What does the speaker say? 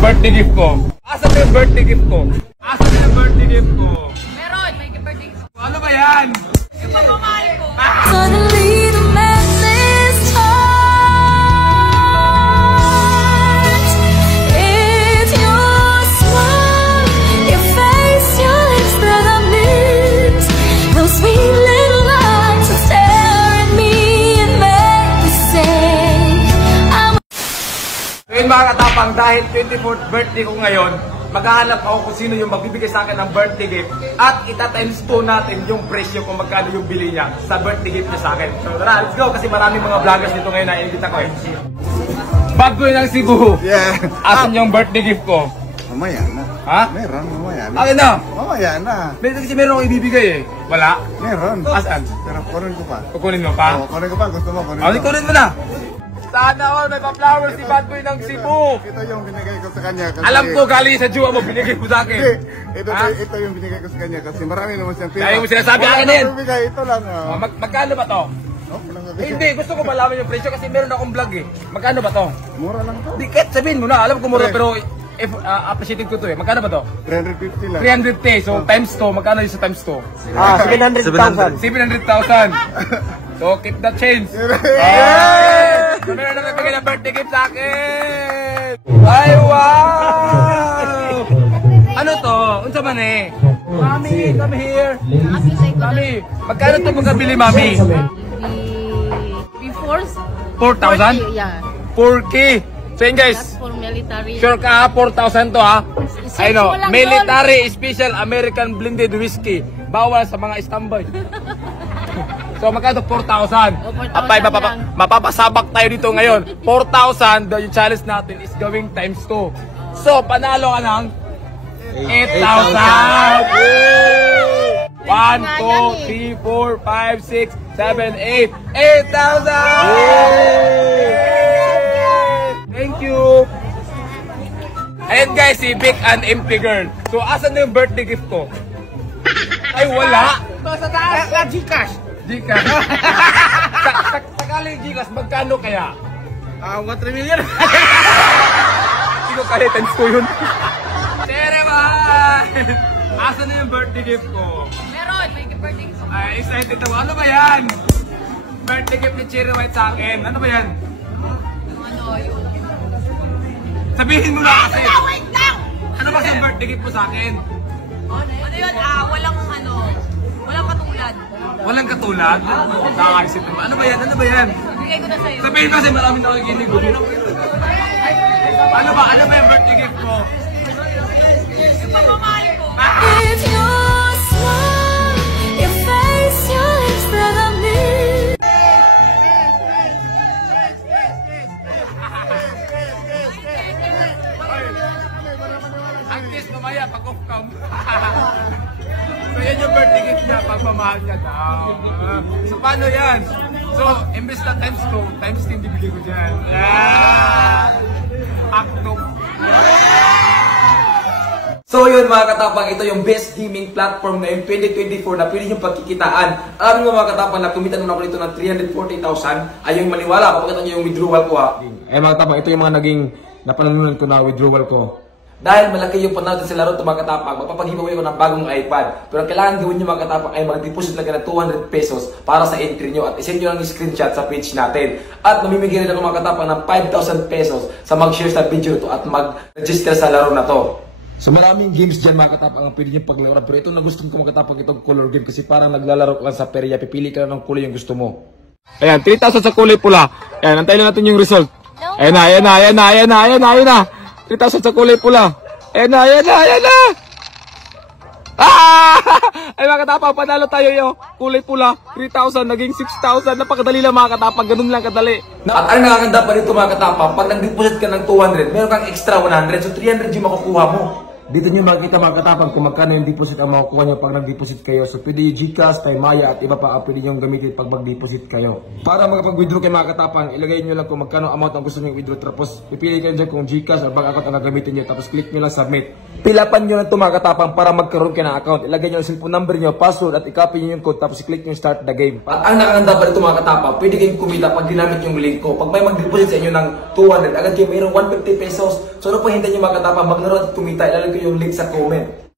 yung birthday gift ko? Asan yung birthday gift ko? Asan yung birthday gift ko? Meron, may birthday gift. Ano ba yan? Yung pagmamahal ko. Suddenly the madness starts. It's your smile, your face, your lips that I miss. Those sweet little eyes that stare at me and make me say I'm. Ngayon mga katapang, dahil 24th birthday ko ngayon, maghahanap ako kung sino yung magbibigay sa akin ng birthday gift at ita-times 2 natin yung presyo kung magkano yung bili niya sa birthday gift niya sa akin. So tara, let's go kasi maraming mga vloggers dito ngayon na i-invita ko eh. Bago ng Cebu. Yeah. Asan yung birthday gift ko? Mamaya na. Ha? Meron, mamaya na. Akin na. Mamaya na. Kasi meron akong ibibigay eh. Wala? Meron. Asan? Pero kunin ko pa. Kukunin mo pa? Oo, kunin ko pa. Gusto mo, kunin ko. Kunin mo na. Sana all may pa-flowers si Bad Boy ng Cebu. Ito yung binigay ko sa kanya. Kasi, Alam ko galing sa jowa mo, binigay mo sa akin. Ito yung binigay ko sa kanya kasi marami naman siyang pera. Kaya mo sinasabi akin din. Ito lang. Magkano ba to? Hindi, gusto ko malaman yung presyo kasi meron akong vlog eh. Magkano ba to? Mura lang to. Di, kahit sabihin mo na, alam ko mura pero appreciated ko to eh. Magkano ba to? 350 lang. 350, so times 2, magkano yung sa times 2? 700,000. 700,000. So keep that change. So meron na nagbigay ng birthday gift sa akin. Ay wow! Ano to? Unsa man eh? Mami, come here. Mami, magkano to magkabili, Mami? Before 4,000? yeah. 4K. So yun guys, That's for military. sure ka ha, 4,000 to ha? I know, Walang military special American blended whiskey. Bawal sa mga Istanbul. So magkano 4,000? Apay, mapapasabak tayo dito ngayon. 4,000, yung challenge natin is going times 2. So panalo ka ng 8,000! 1, 2, 3, 4, 5, 6, 7, 8. 8,000! Thank you! Ayan guys, si Vic and MP Girl. So, asan na yung birthday gift ko? Ay, wala! Ito sa taas! Gcash! Gcash? Sakaling Gcash, magkano kaya? 1 million. Hindi ko kaya, tens ko yun. Tere man! Asan na yung birthday gift ko? Meron, may birthday gift. Ay, excited ako. Ano ba yan? Birthday gift ni Cherry White sa akin. Ano ba yan? Ano yun? Sabihin mo na kasi. Wait lang! Ano ba yung birthday gift mo sa akin? Ano yun? Walang katulad. Walang katulad? Nakakaisip naman. Ano ba yan? Ano ba yan? Bigay ko na sa'yo. Sabihin mo kasi maraming nakikinig. Ano ba? Ano ba yung birthday gift mo? Yung pagmamahal ko. It's your smile, your face, your lips that I miss. Ang kiss mamaya pag off cam. So yan yung birthday gift niya, pagmamahal niya daw. So paano yan? So, imbes na times 2, times 10 bibigay ko dyan. Akto. So yun mga katapang, ito yung best gaming platform ngayon 2024 na pwede yung pagkikitaan. Alam nyo mga katapang na kumita naman ako nito ng 340,000. Ay yung maniwala, papakita nyo yung withdrawal ko ha. Eh mga katapang, ito yung mga naging napanalunan ko na withdrawal ko. Dahil malaki yung panahon sa laro ito mga katapang, magpapag-giveaway ko ng bagong iPad. Pero ang kailangan gawin nyo mga katapang ay mag-deposit lang ng 200 pesos para sa entry nyo at isend nyo lang yung screenshot sa page natin. At mamimigay rin ako mga katapang ng 5,000 pesos sa mag-share sa video ito at mag-register sa laro na to. So maraming games dyan mga katapang ang pwede nyo paglaruan. Pero ito na gusto ko mga katapang itong color game kasi parang naglalaro ka lang sa perya. Pipili ka lang ng kulay yung gusto mo. Ayan, 3,000 sa kulay pula. Ayan, antayin natin yung result. Ayan na, ayan na, ayan na, ayan na, ayan na, ayan na. 3,000 sa kulay pula. Ayan na, ayan na, ayan na. Ah! Ay mga katapang, panalo tayo yung kulay pula. 3,000, naging 6,000. Napakadali lang mga katapang, ganun lang kadali. At ang nakakanda pa rito mga katapang, pag nag-deposit ka ng 200, meron kang extra 100. So 300 yung makukuha mo. Dito nyo makikita mga katapang kung magkano yung deposit ang makukuha nyo pag nag-deposit kayo. So pwede yung GCash, Time Maya at iba pa ang pwede nyo gamitin pag mag-deposit kayo. Para makapag-withdraw kayo mga katapang, ilagay nyo lang kung magkano amount ang gusto nyo withdraw. Tapos pipili kayo dyan kung GCash or bank account ang gagamitin nyo. Tapos click nyo lang submit. Pilapan nyo lang ito mga katapang para magkaroon kayo ng account. Ilagay nyo yung cellphone number nyo, password at i-copy nyo yung code. Tapos i-click nyo start the game. At ang nakakanda pa dito mga katapang, pwede kayong kumita pag dinamit yung link ko. Pag may mag-deposit sa inyo ng 200, agad kayo mayroong 150 pesos. So ano pa hintayin nyo mga katapang, maglaro at kumita. Ilalagay ko yung link sa comment.